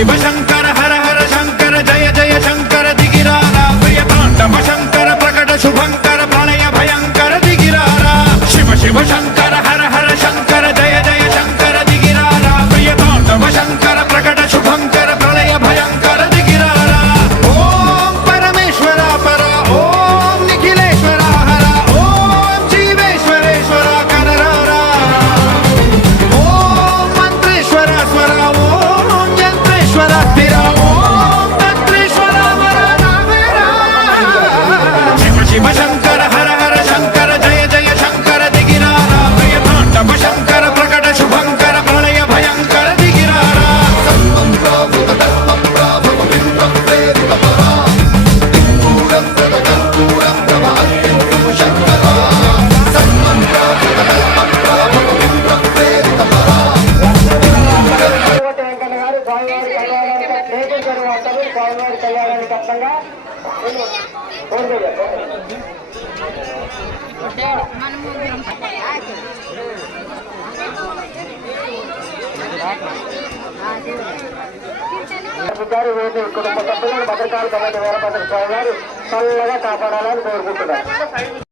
शिव शंकर हर हर शंकर जय जय शंकर दिगिरारा प्रिय तांडव शंकर प्रकट शुभंकर प्रलय भयंकर दिगिरारा शिव शिव शंकर हर हर शंकर जय जय शंकर दिगिरारा प्रिय तांडव शंकर प्रकट शुभंकर प्रलय भयंकर दिगिरारा ओम परमेश्वरा परा ओम निखिलेश्वरा हरा ओम जीवेश्वरेश्वरा कररारा ओम मंत्रेश्वरा स्वरा ओम यंत्रेश्वरा स्थिरा ओम तंत्रेश्वरा वरा नावेरा शिव शिव शंकर हर हर शंकर जय जय शंकर दिगिरारा प्रिय तांडव शंकर प्रकट शुभंकर प्रलय भयंकर दिगिरारा కుటుంబ సభ్యులను భద్రకాళి కమిటీ వీరభద్ర స్వామి గారు చల్లగా కాపాడాలని కోరుకుంటున్నారు.